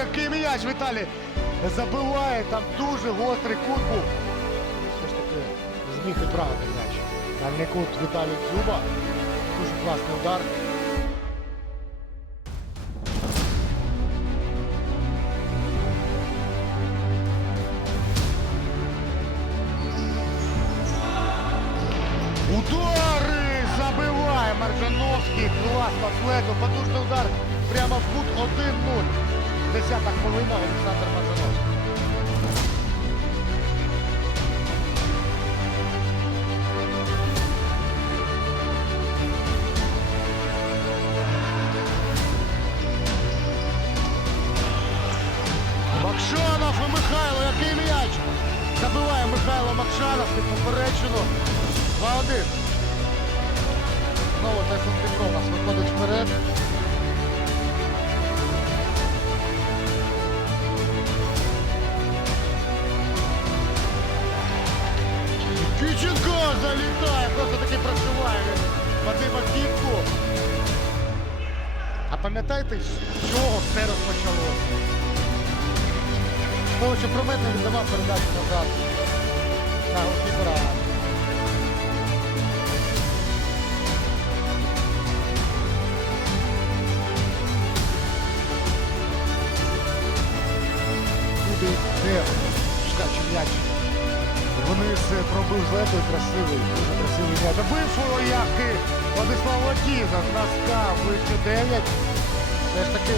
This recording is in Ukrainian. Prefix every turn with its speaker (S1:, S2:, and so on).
S1: який м'яч Віталій забиває, там дуже гострий кут був. Все ж таки зміг відправити м'яч. Дальний кут Віталій Дзюба. Дуже класний удар. Удари! Забиває Маржановський. Класно флету. Потужний удар. Десята хвилина Олександр Маржановський. Макшанов і Михайло, який м'яч! Забиває Михайло Макшанов під поперечину. 2-1. Знову Тайсон Петро у нас виходить вперед. Залітає, просто таки прошиває Вадима Кітку. А пам'ятаєте, з чого все розпочалося? Того, що Промет не віддавав передачу назад на голкіпера. Туди не пускаючи м'яч. Вниз пробив з летою красивий, дуже красивий м'яч. Бив свого і Владислав Лакізов, носка, вище 9. Все ж таки